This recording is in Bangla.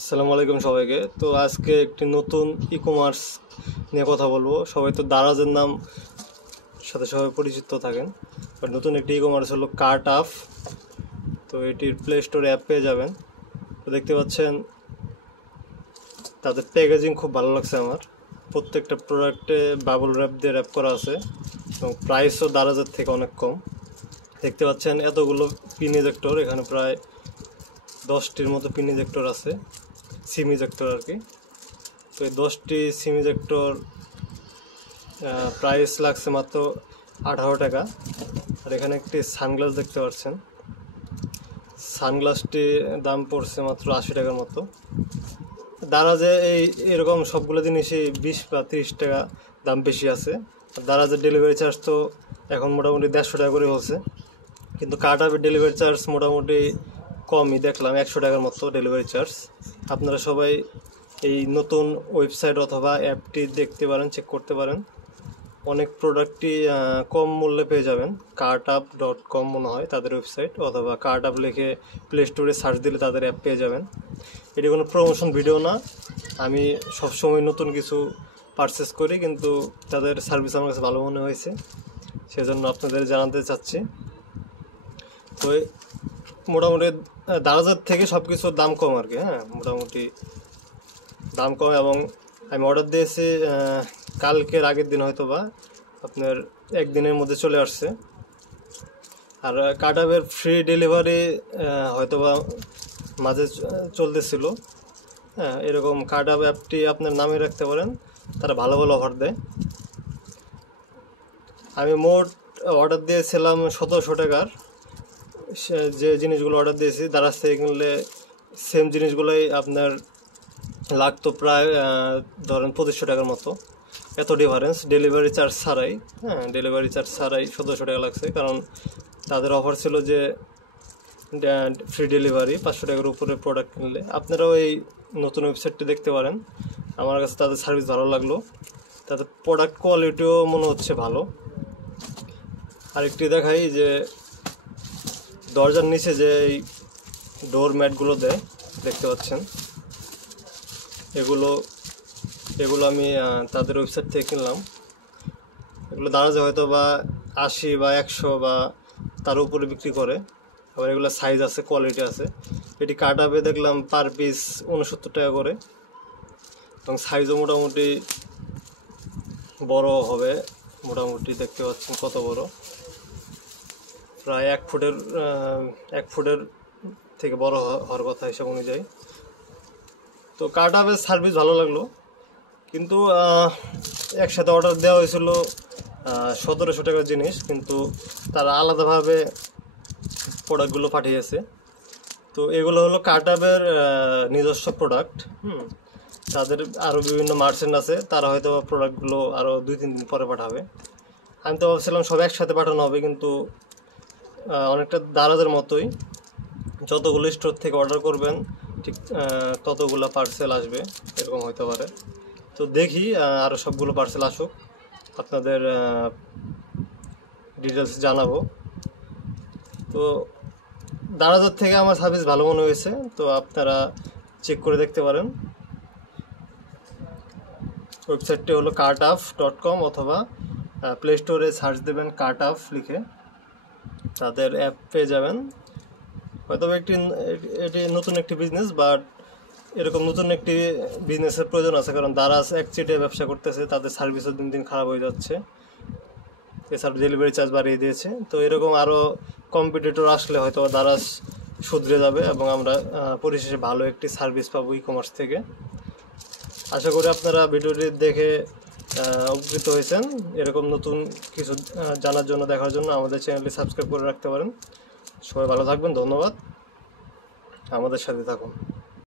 আসসালামু আলাইকুম সবাইকে। তো আজকে একটি নতুন ই কমার্স নিয়ে কথা বলবো। সবাই তো দারাজের নাম সাথে সবাই পরিচিত থাকেন, বাট নতুন একটি ই কমার্স হলো কার্টআপ। তো এটির প্লে স্টোরে অ্যাপ পেয়ে যাবেন। তো দেখতে পাচ্ছেন তাদের প্যাকেজিং খুব ভালো লাগছে আমার। প্রত্যেকটা প্রোডাক্টে বাবল র্যাপ দিয়ে র্যাপ করা আছে এবং প্রাইসও দারাজের থেকে অনেক কম। দেখতে পাচ্ছেন এতগুলো পিন ইজেক্টর, এখানে প্রায় 10টির মতো পিন ইজেক্টর আছে, সিম ইজেক্টর আর কি। তো এই 10টি সিম ইজেক্টর প্রাইস লাগছে মাত্র 18 টাকা। আর এখানে একটি সানগ্লাস দেখতে পাচ্ছেন, সানগ্লাসটি দাম পড়ছে মাত্র 80 টাকার মতো। দারাজে এরকম সবগুলো জিনিসই 20 বা 30 টাকা দাম বেশি আছে। দারাজের ডেলিভারি চার্জ তো এখন মোটামুটি 150 টাকা করে হচ্ছে, কিন্তু কার্টআপের ডেলিভারি চার্জ মোটামুটি কমই দেখলাম, 100 টাকার মতো ডেলিভারি চার্জ। আপনারা সবাই এই নতুন ওয়েবসাইট অথবা অ্যাপটি দেখতে পারেন, চেক করতে পারেন। অনেক প্রোডাক্টই কম মূল্যে পেয়ে যাবেন। কার্টআপ.com মনে হয় তাদের ওয়েবসাইট, অথবা কার্টআপ লিখে প্লে স্টোরে সার্চ দিলে তাদের অ্যাপ পেয়ে যাবেন। এটি কোনো প্রমোশন ভিডিও না, আমি সবসময় নতুন কিছু পারচেস করি, কিন্তু তাদের সার্ভিস আমার কাছে ভালো মনে হয়েছে, সেজন্য আপনাদের জানাতে চাচ্ছি। তো মোটামুটি দারাজের থেকে সব কিছুর দাম কম আর কি। হ্যাঁ, মোটামুটি দাম কম। এবং আমি অর্ডার দিয়েছি কালকের আগের দিন, হয়তো বা আপনার একদিনের মধ্যে চলে আসছে। আর কার্টআপের ফ্রি ডেলিভারি হয়তো বা মাঝে চলতেছিল। হ্যাঁ, এরকম কার্টআপ অ্যাপটি আপনার নামে রাখতে পারেন, তারা ভালো ভালো অফার দেয়। আমি মোট অর্ডার দিয়েছিলাম 1700 টাকার। যে জিনিসগুলো অর্ডার দিয়েছি দারাজ থেকে কিনলে সেম জিনিসগুলোই আপনার লাগতো প্রায় ধরেন 2500 টাকার মতো। এত ডিফারেন্স ডেলিভারি চার্জ ছাড়াই। হ্যাঁ, ডেলিভারি চার্জ ছাড়াই 1700 টাকা লাগছে, কারণ তাদের অফার ছিল যে ফ্রি ডেলিভারি 500 টাকার উপরে প্রোডাক্ট কিনলে। আপনারাও এই নতুন ওয়েবসাইটটি দেখতে পারেন। আমার কাছে তাদের সার্ভিস ভালো লাগলো, তাদের প্রোডাক্ট কোয়ালিটিও মনে হচ্ছে ভালো। আরেকটি দেখাই যে দরজার নিচে যে এই ডোর ম্যাটগুলো দেয় দেখতে পাচ্ছেন, এগুলো আমি তাদের ওয়েবসাইট থেকে কিনলাম। এগুলো দারাজে হয়তো বা 80 বা 100 বা তার উপরে বিক্রি করে। আবার এগুলো সাইজ আছে, কোয়ালিটি আছে। এটি কার্টআপে দেখলাম পার পিস 69 টাকা করে, এবং সাইজও মোটামুটি বড় হবে। মোটামুটি দেখতে পাচ্ছেন কত বড়, প্রায় 1 ফুটের থেকে বড় হওয়ার কথা হিসাব অনুযায়ী। তো কার্টআপের সার্ভিস ভালো লাগলো, কিন্তু একসাথে অর্ডার দেওয়া হয়েছিল 1700 টাকার জিনিস, কিন্তু তারা আলাদাভাবে প্রোডাক্টগুলো পাঠিয়েছে। তো এগুলো হলো কার্টআপের নিজস্ব প্রোডাক্ট। তাদের আরও বিভিন্ন মার্চেন্ট আছে, তারা হয়তো প্রোডাক্টগুলো আরও 2-3 দিন পরে পাঠাবে। আমি তো ভাবছিলাম সব একসাথে পাঠানো হবে, কিন্তু অনেকটা দারাজের মতোই, যতগুলো স্টোর থেকে অর্ডার করবেন ঠিক ততগুলো পার্সেল আসবে, এরকম হতে পারে। তো দেখি আরও সবগুলো পার্সেল আসুক, আপনাদের ডিটেলস জানাবো। তো দারাজের থেকে আমার সার্ভিস ভালো মনে হয়েছে, তো আপনারা চেক করে দেখতে পারেন। ওয়েবসাইটটি হলো কার্টআপ.com, অথবা প্লে স্টোরে সার্চ দেবেন কার্টআপ লিখে, তাদের অ্যাপ পেয়ে যাবেন। হয়তো এটি নতুন একটি বিজনেস, বাট এরকম নতুন একটি বিজনেসের প্রয়োজন আছে, কারণ দারাজ একচেটিয়া ব্যবসা করতেছে, তাদের সার্ভিসও দিন দিন খারাপ হয়ে যাচ্ছে, এছাড়া ডেলিভারি চার্জ বাড়িয়ে দিয়েছে। তো এরকম আরও কম্পিটিটর আসলে হয়তো দারাজ শুধরে যাবে, এবং আমরা পরিশেষে ভালো একটি সার্ভিস পাবো ই কমার্স থেকে। আশা করি আপনারা ভিডিওটি দেখে উপকৃত হয়েছেন। এরকম নতুন কিছু জানার জন্য, দেখার জন্য আমাদের চ্যানেলটি সাবস্ক্রাইব করে রাখতে পারেন। সবাই ভালো থাকবেন, ধন্যবাদ, আমাদের সাথে থাকুন।